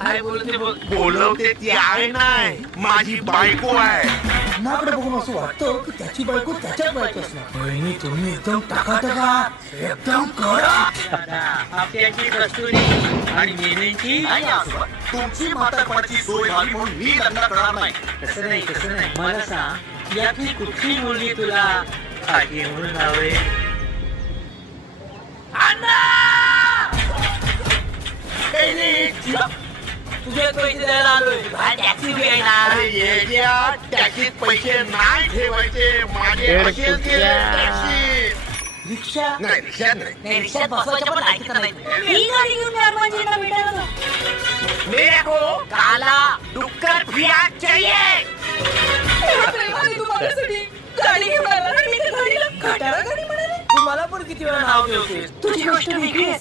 काय बोलवते ती आहे नाही, माझी बायको आहे. नाकडे बघून असं वाटतं की त्याची बायको त्याच्याच बायको असणार. बहिणी तुम्ही एकदम टाकाटका, एकदम कडक. आपल्याची कस्तुरी आणि मेनेची तुमची म्हातारपणाची सोय व्हावी म्हणून मी लग्न करणार नाही. तसं नाही मला सांग, यातली कुठली मुलगी तुला आजी म्हणून आवडेल? तुझे पैसे द्यायला आलोय, टॅक्सी घ्यायला. अरे येड्या, टॅक्सीत पैसे नाही ठेवायचे, माझे असेल ते टॅक्सीत. रिक्षा नाही, रिक्षात नाही. नाही, रिक्षात बसवायच्या पण ऐकत नाही. ही गाडी घेऊन रामाजींना भेटायला. मेरे को काला डुक्कर फिया चाहिए. प्रेमाने तू माझ्यासाठी गाडी घेऊन आला ना, मी त्या गाडीला खटारा गाडी म्हणाले. तुम्हाला पण किती वेळा नाव ठेवते. तुझी गोष्ट वेगळी आहे.